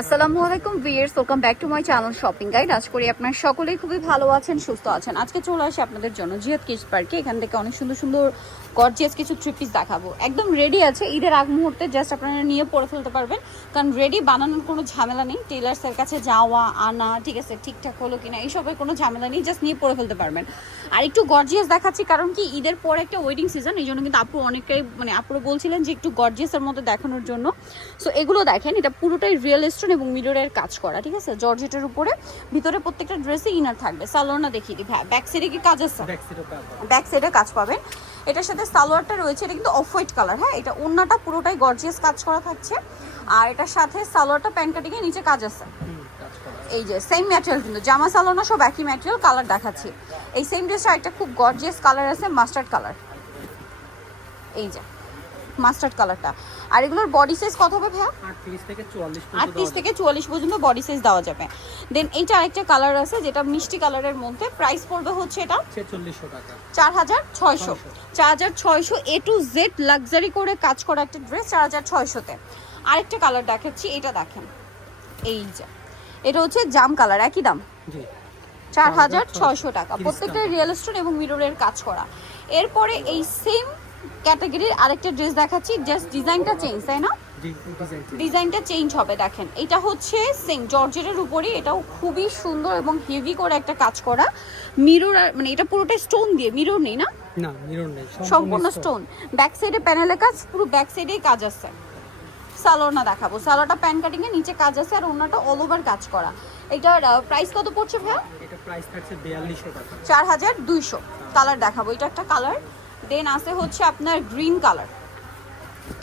আসসালামু আলাইকুম viewers, welcome back to my channel shopping guide. আশা করি আপনারা সকলেই খুবই ভালো আছেন, সুস্থ আছেন। আজকে চলে আসি আপনাদের জন্য জিয়াদ কিডস পার্কে। এখান থেকে অনেক সুন্দর সুন্দর গর্জিয়াস কিছু থ্রি পিস দেখাবো। একদম রেডি আছে, ঈদের আগ মুহূর্তে জাস্ট আপনারা নিয়ে পরে ফেলতে পারবেন, কারণ রেডি বানানোর কোনো ঝামেলা নেই। টেলার্সের কাছে যাওয়া আনা, ঠিক আছে, ঠিকঠাক হলো কিনা এইসবের কোনো ঝামেলা নেই, জাস্ট নিয়ে পরে ফেলতে পারবেন। আর একটু গর্জিয়াস দেখাচ্ছি কারণ কি ঈদের পরে একটা ওয়েডিং সিজন, এই জন্য কিন্তু আপু অনেকটাই আপুরা বলছিলেন যে একটু গর্জিয়াসের মধ্যে দেখানোর জন্য। সো এগুলো দেখেন, এটা পুরোটাই রিয়েল স্টোন এবং মিররের কাজ করা, ঠিক আছে, জর্জেটের উপরে। ভিতরে প্রত্যেকটা ড্রেসে ইনার থাকবে। সালোয়ারটা দেখিয়ে দিই, ব্যাক সাইডে কি কাজ আছে? ব্যাক সাইডে কাজ পাবেন। এটার সাথে সালোয়ারটা রয়েছে, এটা কিন্তু অফ হোয়াইট কালার। হ্যাঁ, এটা ওন্নাটা পুরোটাই গর্জিয়াস কাজ করা থাকছে। আর এটার সাথে সালোয়ারটা প্যান্ট কাটিংয়ে নিচে কাজ আছে। এই যে সেম ম্যাটেরিয়াল, কিন্তু জামা সালোনা সব একই ম্যাটেরিয়াল। কালার দেখাচ্ছি, এই সেম ড্রেসটা একটা খুব গর্জিয়াস কালার আছে, মাস্টার্ড কালার। এই যে মাস্টার্ড কালারটা। আর এগুলোর বডি সাইজ কত হবে ভাইয়া? 38 থেকে 44 পর্যন্ত বডি সাইজ দেওয়া যাবে। দেন এইটা আরেকটা কালার আছে যেটা মিষ্টি কালারের মধ্যে। প্রাইস পড়বে হচ্ছে এটা 4600 টাকা, 4600 এ টু জেড লাক্সারি করে কাজ করা একটা ড্রেস 4600 তে। আরেকটা কালার দেখাচ্ছি, এটা দেখেন, এই যে এটা হচ্ছে জাম কালার, একই দাম 4600 টাকা। প্রত্যেকটা রিয়েল স্টোন এবং মিররের কাজ করা। এরপরে এই সেম ক্যাটাগরির আরেকটা ড্রেস দেখাচ্ছি, জাস্ট ডিজাইনটা চেঞ্জ, তাই না? ডিজাইনটা চেঞ্জ হবে। দেখেন, এটা হচ্ছে সেম জর্জেটের উপরে, এটাও খুবই সুন্দর এবং হেভি করে একটা কাজ করা। মিরর এটা পুরোটা স্টোন দিয়ে, মিরর নেই না? না, মিরর নেই, সম্পূর্ণ স্টোন। ব্যাক সাইডে প্যানেলের কাজ, পুরো ব্যাক সাইডেই কাজ আছে। সালোয়ারটা দেখাবো, সালোয়ারটা প্যান কাটিং এ নিচে কাজ আছে আর ওন্নাটা অল ওভার কাজ করা। এটার প্রাইস কত পড়ছে ভাইয়া? এটা প্রাইস থাকছে 4200 টাকা, 4200। কালার দেখাবো, এটা একটা কালার। দেন আছে হচ্ছে আপনার গ্রিন কালার,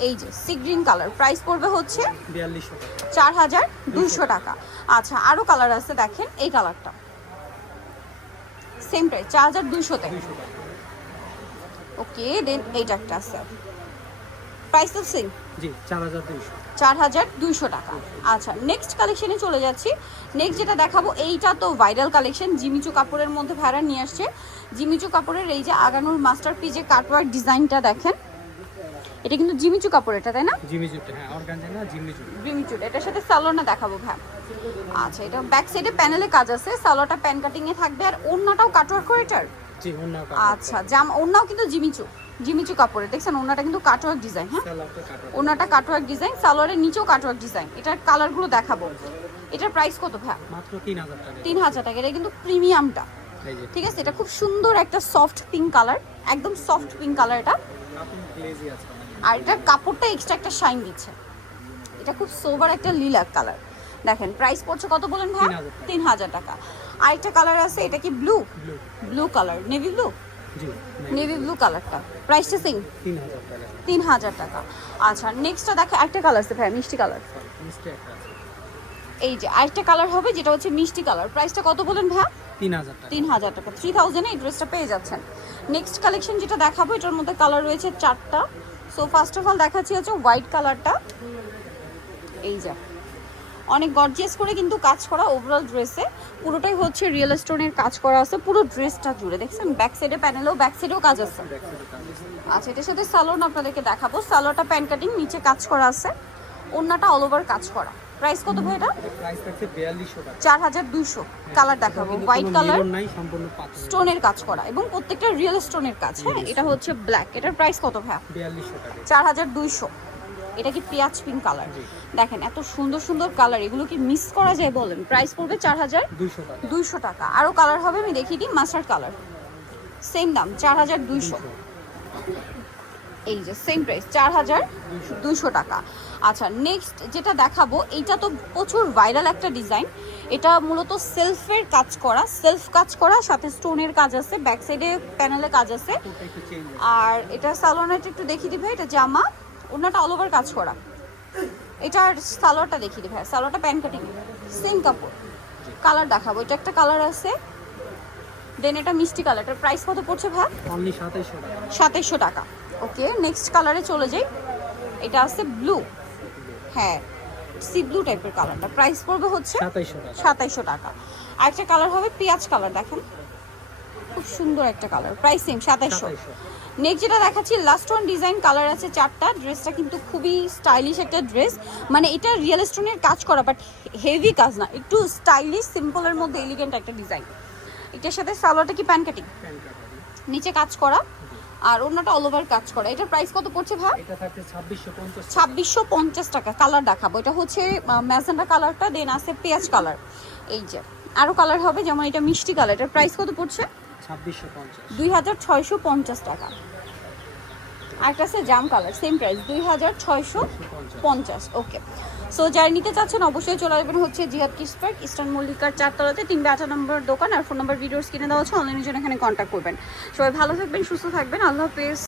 এই যে সি গ্রিন কালার। প্রাইস পড়বে হচ্ছে 4200 টাকা, 4200 টাকা। আচ্ছা, আরো কালার আছে, দেখেন এই কালারটা সেম প্রাইস 4200 তে। ওকে, দেন এইটা একটা আছে, প্রাইস তো সেম, জি 4200, 4200 টাকা। আচ্ছা, নেক্সট কালেকশনে চলে যাচ্ছি। নেক্সট যেটা দেখাবো, এইটা তো ভাইরাল কালেকশন, জিমিচু কাপড়ের মধ্যে ভাইরা নিয়ে আসছে। জিমিচু কাপড়ের এই যে আগানোর মাস্টারপিসে কাটওয়ার্ক ডিজাইনটা দেখেন, এটা কিন্তু জিমিচু কাপড়, এটা তাই না? জিমিচুটা, হ্যাঁ, অর্গানজা না, জিমিচু। জিমিচু, এটার সাথে সালোয়ারটা দেখাবো ভাই। আচ্ছা, এটা ব্যাক সাইডে প্যানেলে কাজ আছে, সালোয়ারটা প্যান কাটিং এ থাকবে আর ওন্নাটাও কাটওয়ার্ক করে এটার। জি, ওন্নাও কাট। আচ্ছা, ওন্নাও কিন্তু জিমিচু কাপড়ের, দেখছেন ওন্নাটা কিন্তু কাটওয়ার্ক ডিজাইন। হ্যাঁ, ওন্নাটা কাটওয়ার্ক ডিজাইন, সালোয়ারের নিচেও কাটওয়ার্ক ডিজাইন। এটার কালারগুলো দেখাবো। এটার প্রাইস কত ভাই? মাত্র 3000 টাকা। 3000 টাকা। এটা কিন্তু প্রিমিয়ামটা, ঠিক আছে। এটা খুব সুন্দর একটা সফট পিঙ্ক কালার, একদম সফট পিঙ্ক কালার এটা। আর এটার কাপড়টা এক্সট্রা একটা শাইন দিচ্ছে। এটা খুব সোবার একটা লিলাক কালার। দেখেন, প্রাইস পড়ছে কত বলেন ভাই? 3000 টাকা। আরেকটা কালার আছে, এটা কি blue colour, navy blue, navy blue কালারটা। প্রাইসটা সেম 3000 টাকা। আচ্ছা, নেক্সটটা দেখো, একটা কালার আছে ভাই, মিষ্টি কালার। এই যে আরেকটা কালার হবে যেটা হচ্ছে মিষ্টি কালার। প্রাইসটা কত বলেন ভাই? 3000 টাকা। 3000 এই ড্রেসটা পেয়ে যাচ্ছেন। নেক্সট কালেকশন যেটা দেখাবো, এটার মধ্যে কালার রয়েছে 4টা। সো ফার্স্ট অফ অল দেখাচ্ছি হচ্ছে হোয়াইট কালারটা। এই যে অনেক গর্জিয়াস করে কিন্তু কাজ করা ওভারঅল ড্রেসে, পুরোটাই হচ্ছে রিয়েল স্টোনের কাজ করা আছে পুরো ড্রেসটা জুড়ে। দেখছেন ব্যাক সাইডে প্যানেলেও, ব্যাক সাইডেও কাজ আছে। আচ্ছা, এটার সাথে সালোয়ার আপনাদেরকে দেখাবো। সালোয়ারটা প্যান কাটিং, নিচে কাজ করা আছে, ওন্নাটা অল ওভার কাজ করা। প্রাইস কত ভাই এটা? প্রাইস থাকছে 4200 টাকা, 4200। কালার দেখাবো, হোয়াইট কালার, সম্পূর্ণ পাথর স্টোনের কাজ করা এবং প্রত্যেকটা রিয়েল স্টোনের কাজ। হ্যাঁ, এটা হচ্ছে ব্ল্যাক। এটার প্রাইস কত ভাই? 4200 টাকা, 4200। এটা কি পেঁয়াজ পিঙ্ক কালার? দেখেন এত সুন্দর সুন্দর কালার, এগুলো কি মিস করা যায় বলেন? প্রাইস পড়বে 4200 টাকা। আরো কালার হবে, আমি দেখিয়ে দিই। মাস্টার্ড কালার, সেম দাম 4200। এই যে সেম প্রাইস 4200 টাকা। আচ্ছা, নেক্সট যেটা দেখাবো, এইটা তো প্রচুর ভাইরাল একটা ডিজাইন। এটা মূলত সেলফের কাজ করা, সেলফ কাজ করা, সাথে স্টোনের কাজ আছে, ব্যাক সাইডে প্যানেলে কাজ আছে। আর এটা সালোয়ারটা একটু দেখিয়ে দিবে, এটা জামা, ওন্নাটা অল ওভার কাজ করা। এটার সালোয়ারটা দেখিয়ে দিবে, সালোয়ারটা প্যান কাটিং, সেম কাপড়। কালার দেখাবো, এটা একটা কালার আছে। দেন এটা মিষ্টি কালার। এটার প্রাইস কত পড়ছে ভাই? অনলি 2700 টাকা, 2700 টাকা। ওকে, নেক্সট কালারে চলে যাই। এটা আছে ব্লু, হ্যাঁ, সি ব্লু টাইপের কালারটা। প্রাইস পড়বে হচ্ছে 2700 টাকা। আরেকটা কালার হবে পেঁয়াজ কালার, দেখেন খুব খুব সুন্দর একটা কালার, প্রাইস সেম 2700। 2700। নেক্সট যেটা দেখাচ্ছি লাস্ট ওয়ান ডিজাইন, কালার আছে 4টা। ড্রেসটা কিন্তু খুবই স্টাইলিশ একটা ড্রেস, মানে এটা রিয়েল স্টোনের কাজ করা বাট হেভি কাজ না, একটু স্টাইলিশ সিম্পলের মধ্যে এলিগেন্ট একটা ডিজাইন। এটার সাথে সালোয়ারটা কি প্যান্ট কাটিং, প্যান্ট কাটাবি। নিচে কাজ করা আর অন্যটা অল ওভার কাজ করা। এটার প্রাইস কত পড়ছে ভাই? এটা থাকছে 2650 টাকা। 2650 টাকা। কালার দেখাবো, এটা হচ্ছে ম্যাজেন্টা কালারটা, দেন আছে পেঁয়াজ কালার, এই যে আরো কালার হবে যেমন এটা মিষ্টি কালার। এটার প্রাইস কত পড়ছে? 2650। 2650 টাকা। আরেকটা আছে জাম কালার, সেম প্রাইস 2650। ওকে, সো যারা নিতে চাচ্ছেন অবশ্যই চলে আসবেন হচ্ছে জিহাদ কিডস পার্ক, ইস্টার্ন মল্লিকার 4তলাতে 3/8 নম্বর দোকান। আর ফোন নাম্বার ভিডিওস কিনে দেওয়া হচ্ছে, অনলাইনের জন্য এখানে কন্ট্যাক্ট করবেন। সবাই ভালো থাকবেন, সুস্থ থাকবেন, আল্লাহ হাফেজ।